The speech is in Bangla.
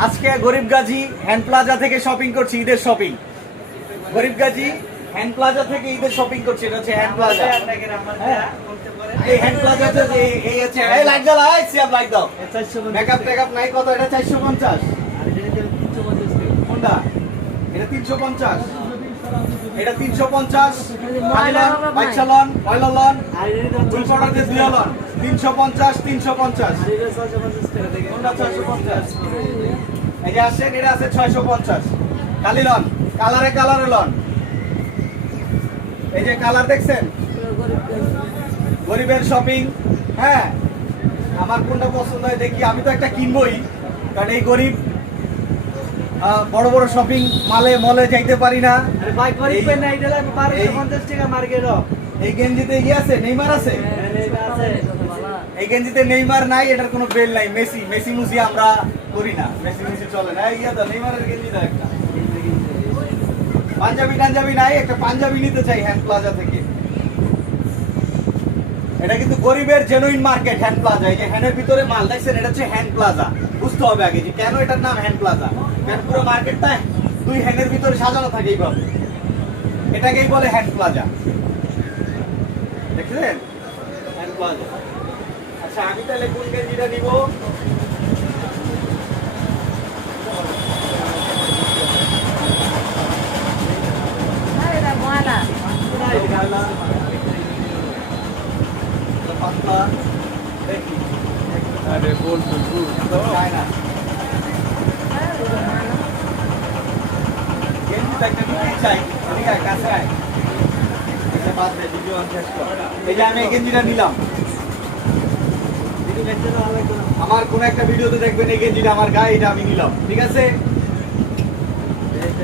আজকে গরিব গাজী হ্যান্ড প্লাজা থেকে শপিং করছি, ঈদের শপিং। গরিব গাজী হ্যান্ড প্লাজা থেকে ঈদের শপিং করছি। এটা হচ্ছে হ্যান্ড প্লাজা। এই হ্যান্ড প্লাজা এই হচ্ছে এই লাইট দাও, এই সিয়াব লাইট দাও। মেকআপ টেকআপ নাই কত? এটা 450। কোনটা? এটা 350। এটা 350। আইলন, বাইচালন, অয়েলন, ফুল পাউডার দিয়ে দিয়ালন 350 350। কোনটা 450? এই যে আসেন, এটা আছে 650। কালিলন, কালারে লন। এই যে কালার দেখছেন, গরিবের শপিং। হ্যাঁ, আমার কোনটা পছন্দ হয় দেখি, আমি তো একটা কিনবই, কারণ এই গরিব বড় বড় শপিং মলে যাইতে পারি না। এই গেঞ্জিতে ইয়ে আছে, নেইমার আছে। এই গেঞ্জিতে নেইমার নাই, এটার কোনো বেল নাই। মেসি মুসি আমরা করি না, মেসি মুসি চলে না। ইয়া তো নেইমারের গেঞ্জি দাও একটা। পাঞ্জাবি নাই, একটা পাঞ্জাবি নিতে চাই হ্যান্ড প্লাজা থেকে। এটা কিন্তু গরিবের জেনুইন মার্কেট হ্যান্ড প্লাজা। এই যে হ্যান্ডের ভিতরে মাল দেখছেন, এটা হচ্ছে হ্যান্ড প্লাজা। বুঝতে হবে আগে যে কেন এটার নাম হ্যান্ড প্লাজা। কেন পুরো মার্কেটটা দুই হ্যান্ডের ভিতরে সাজানো থাকে এইভাবে, এটাকেই বলে হ্যান্ড প্লাজা। দেখলেন হ্যান্ড প্লাজা। আচ্ছা, আমি তাহলে কোন গেঞ্জিটা নিব? পাতলা দেখি। আরে বল তো চাই না গেঞ্জিটা একটা নিতে চাই। ঠিক আছে, কাছে আয়। এটা বাদ দে, ভিডিও শেষ কর। এই যে আমি এই গেঞ্জিটা নিলাম। আমার কোন একটা ভিডিওতে দেখবেন এই গেঞ্জিটা আমার গায়ে, এটা আমি নিলাম। ঠিক আছে,